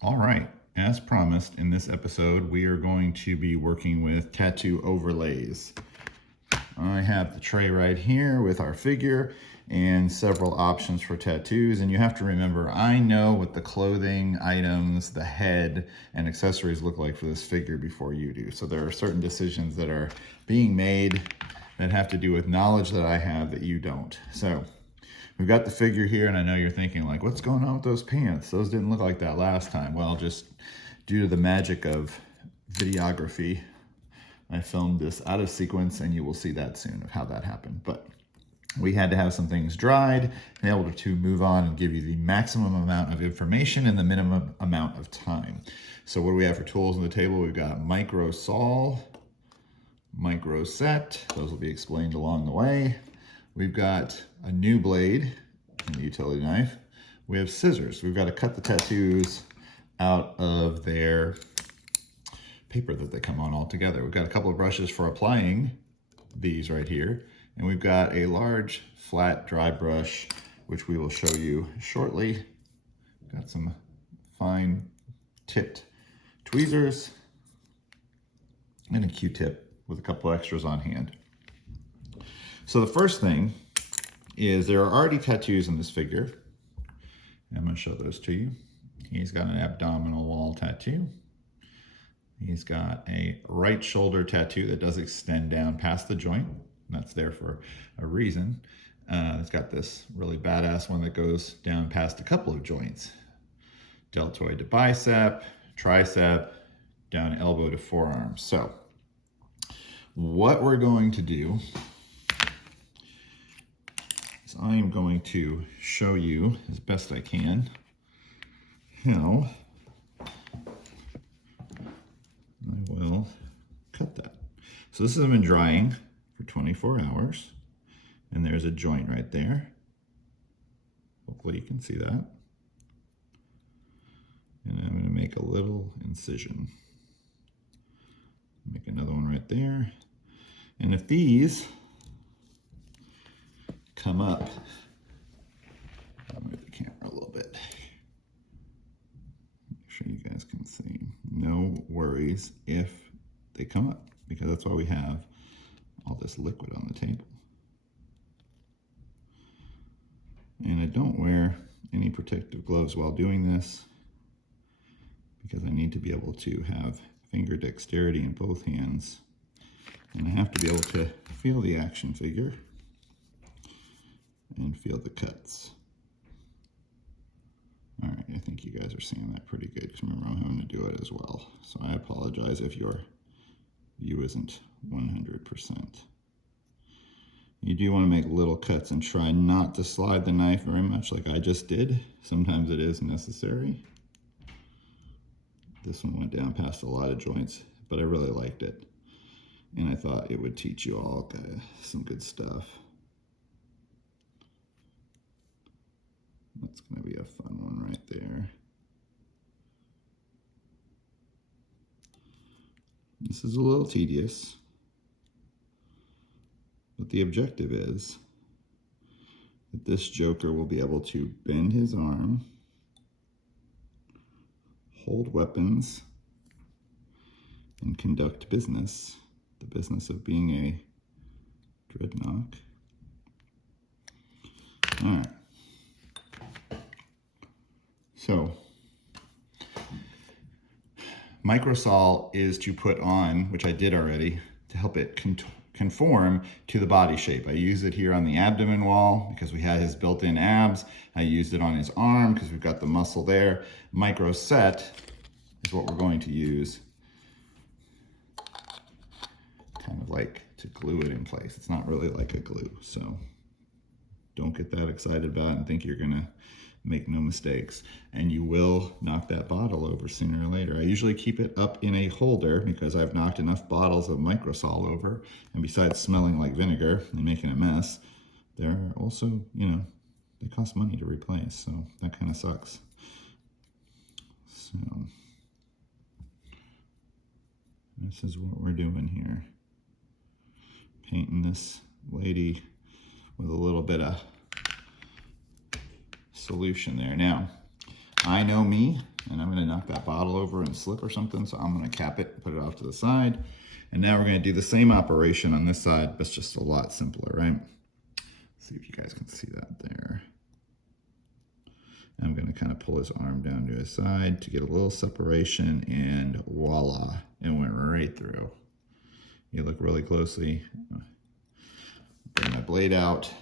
All right, as promised, in this episode, we are going to be working with tattoo overlays. I have the tray right here with our figure and several options for tattoos. And you have to remember, I know what the clothing items, the head, and accessories look like for this figure before you do. So there are certain decisions that are being made that have to do with knowledge that I have that you don't. So we've got the figure here, and I know you're thinking like, what's going on with those pants? Those didn't look like that last time. Well, just due to the magic of videography, I filmed this out of sequence, and you will see that soon of how that happened. But we had to have some things dried, be able to move on and give you the maximum amount of information in the minimum amount of time. So what do we have for tools on the table? We've got micro saw, micro set. Those will be explained along the way. We've got a new blade and a utility knife. We have scissors. We've got to cut the tattoos out of their paper that they come on all together. We've got a couple of brushes for applying these right here. And we've got a large flat dry brush, which we will show you shortly. Got some fine tipped tweezers and a Q-tip with a couple extras on hand. So the first thing is there are already tattoos in this figure. I'm going to show those to you. He's got an abdominal wall tattoo. He's got a right shoulder tattoo that does extend down past the joint. That's there for a reason. It's got this really badass one that goes down past a couple of joints. Deltoid to bicep, tricep, down elbow to forearm. So what we're going to do is I am going to show you as best I can how I will cut that. So this has been drying for 24 hours, and there's a joint right there. Hopefully you can see that. And I'm going to make a little incision. Make another one right there. And if these come up, I'll move the camera a little bit. Make sure you guys can see. No worries if they come up, because that's why we have all this liquid on the table. And I don't wear any protective gloves while doing this because I need to be able to have finger dexterity in both hands, and I have to be able to feel the action figure and feel the cuts. All right, I think you guys are seeing that pretty good, because remember, I'm having to do it as well. So I apologize if your view isn't 100%. You do want to make little cuts and try not to slide the knife very much like I just did. Sometimes it is necessary. This one went down past a lot of joints, but I really liked it. And I thought it would teach you all some good stuff. That's going to be a fun one right there. This is a little tedious, but the objective is that this Joker will be able to bend his arm, hold weapons, and conduct business, the business of being a Dreadnok. All right. So, microsol is to put on, which I did already, to help it conform to the body shape. I use it here on the abdomen wall because we had his built-in abs. I used it on his arm because we've got the muscle there. Micro set is what we're going to use kind of like to glue it in place. It's not really like a glue, so don't get that excited about it and think you're gonna make no mistakes, and you will knock that bottle over sooner or later. I usually keep it up in a holder because I've knocked enough bottles of microsol over, and besides smelling like vinegar and making a mess, they're also, they cost money to replace, so that kind of sucks. So this is what we're doing here. Painting this lady with a little bit of solution there. Now, I know me, and I'm gonna knock that bottle over and slip or something, so I'm gonna cap it, put it off to the side. And now we're gonna do the same operation on this side, but it's just a lot simpler, right? See if you guys can see that there. I'm gonna kind of pull his arm down to his side to get a little separation, and voila, it went right through. You look really closely. Bring my blade out.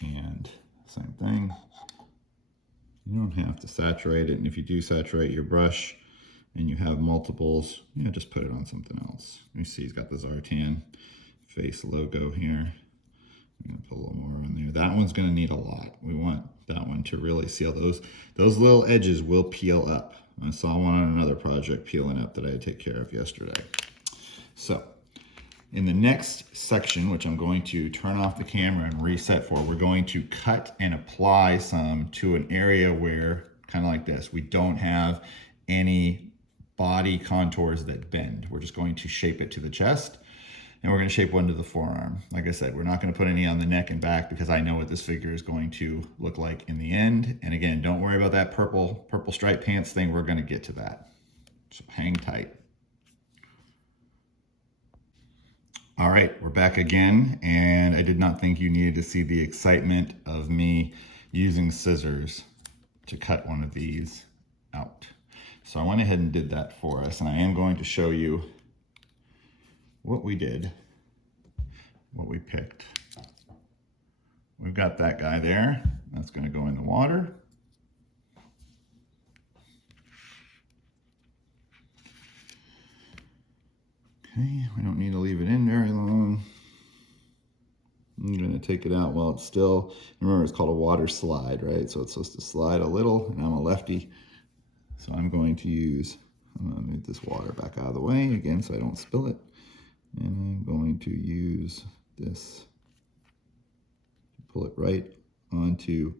And same thing. You don't have to saturate it, and if you do saturate your brush and you have multiples, you know, just put it on something else. You see he's got the Zartan face logo here. I'm gonna put a little more on there. That one's gonna need a lot. We want that one to really seal those little edges will peel up. I saw one on another project peeling up that I had to take care of yesterday. So in the next section, which I'm going to turn off the camera and reset for, we're going to cut and apply some to an area where, kind of like this, we don't have any body contours that bend. We're just going to shape it to the chest, and we're going to shape one to the forearm. Like I said, we're not going to put any on the neck and back because I know what this figure is going to look like in the end. And again, don't worry about that purple striped pants thing. We're going to get to that. So hang tight. All right, we're back again, and I did not think you needed to see the excitement of me using scissors to cut one of these out. So I went ahead and did that for us, and I am going to show you what we did, what we picked. We've got that guy there. That's going to go in the water. Okay, we don't need to leave it in very long. I'm going to take it out while it's still, remember it's called a water slide, right? So it's supposed to slide a little, and I'm a lefty. So I'm going to move this water back out of the way again so I don't spill it. And I'm going to use this to pull it right onto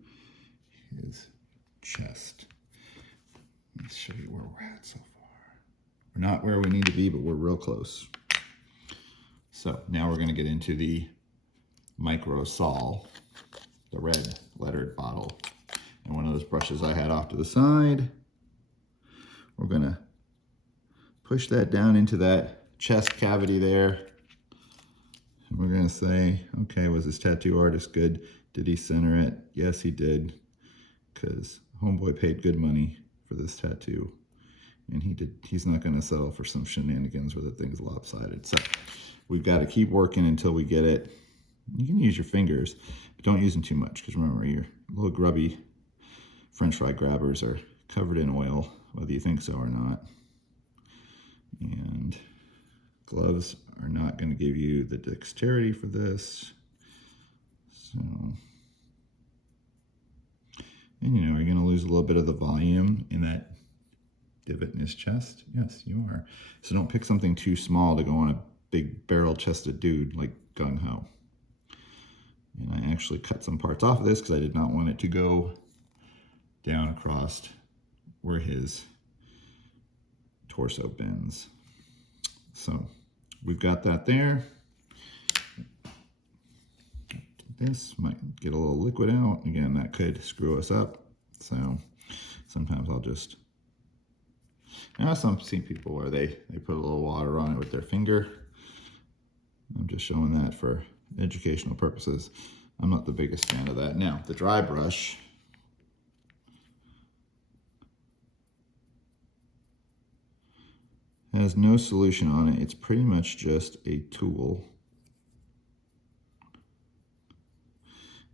his chest. Let's show you where we're at so far. We're not where we need to be, but we're real close. So now we're going to get into the Micro Sol, the red lettered bottle. And one of those brushes I had off to the side, we're going to push that down into that chest cavity there. And we're going to say, okay, was this tattoo artist good? Did he center it? Yes, he did, because homeboy paid good money for this tattoo. And he's not going to settle for some shenanigans where the thing's lopsided. So we've got to keep working until we get it. You can use your fingers, but don't use them too much, because remember, your little grubby French fry grabbers are covered in oil, whether you think so or not. And gloves are not going to give you the dexterity for this. So, and you know, you're going to lose a little bit of the volume in that divot in his chest. Yes, you are. So don't pick something too small to go on a big barrel-chested dude like Gung-Ho. And I actually cut some parts off of this because I did not want it to go down across where his torso bends. So we've got that there. This might get a little liquid out. Again, that could screw us up. So sometimes I'll just, see people where they put a little water on it with their finger. I'm just showing that for educational purposes. I'm not the biggest fan of that. Now, the dry brush has no solution on it. It's pretty much just a tool.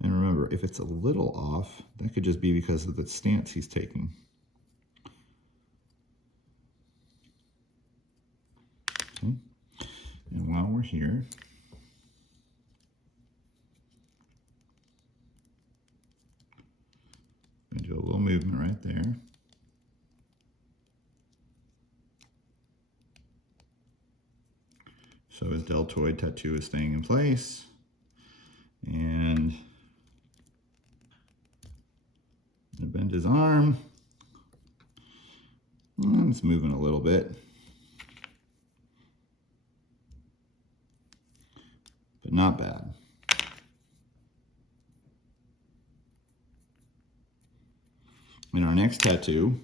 And remember, if it's a little off, that could just be because of the stance he's taking. Okay. And while we're here, I'm going to do a little movement right there. So his deltoid tattoo is staying in place. And I bend his arm. And it's moving a little bit. But not bad. And our next tattoo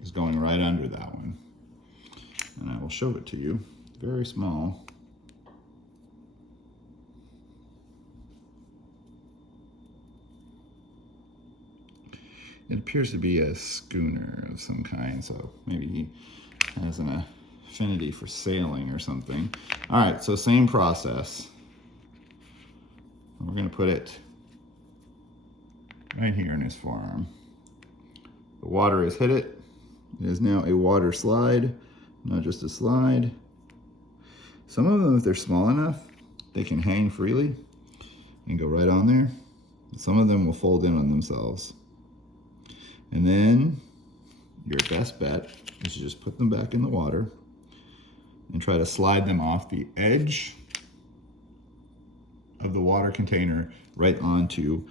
is going right under that one. And I will show it to you. Very small. It appears to be a schooner of some kind, so maybe he has an affinity for sailing or something. All right, so same process. We're gonna put it right here in his forearm. The water has hit it. It is now a water slide, not just a slide. Some of them, if they're small enough, they can hang freely and go right on there. Some of them will fold in on themselves. And then your best bet is to just put them back in the water and try to slide them off the edge of the water container right onto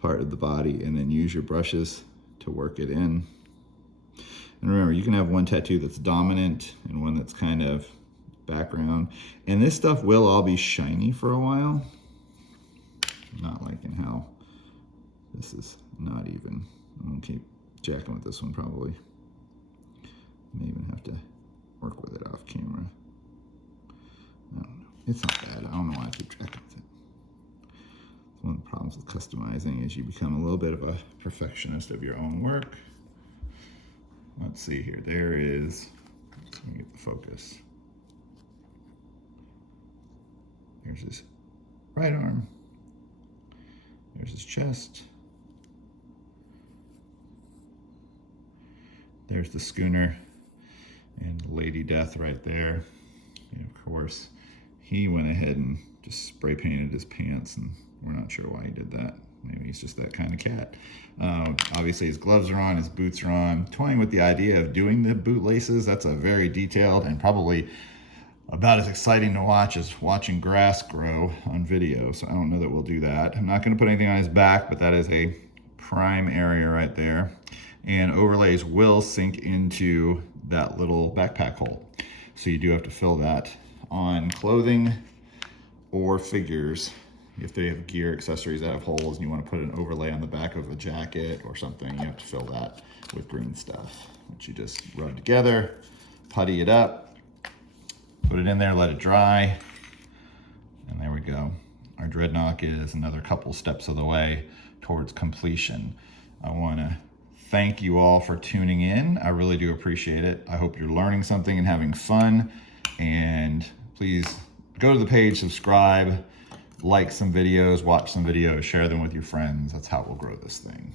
part of the body, and then use your brushes to work it in. And remember, you can have one tattoo that's dominant and one that's kind of background. And this stuff will all be shiny for a while. I'm not liking how this is not even. I'm gonna keep jacking with this one probably. May even have to work with it off camera. I don't know. It's not bad. I don't know why I keep jacking with it. One of the problems with customizing is you become a little bit of a perfectionist of your own work. Let's see here. There is, let me get the focus. There's his right arm. There's his chest. There's the schooner and Lady Death right there. And of course, he went ahead and just spray painted his pants, and we're not sure why he did that. Maybe he's just that kind of cat. Obviously his gloves are on, his boots are on. Toying with the idea of doing the boot laces, that's a very detailed and probably about as exciting to watch as watching grass grow on video. So I don't know that we'll do that. I'm not gonna put anything on his back, but that is a prime area right there. And overlays will sink into that little backpack hole. So you do have to fill that on clothing or figures. If they have gear accessories that have holes and you want to put an overlay on the back of a jacket or something, you have to fill that with green stuff, which you just rub together, putty it up, put it in there, let it dry, and there we go. Our Dreadnok is another couple steps of the way towards completion. I want to thank you all for tuning in. I really do appreciate it. I hope you're learning something and having fun. And please go to the page, subscribe, like some videos, watch some videos, share them with your friends. That's how we'll grow this thing.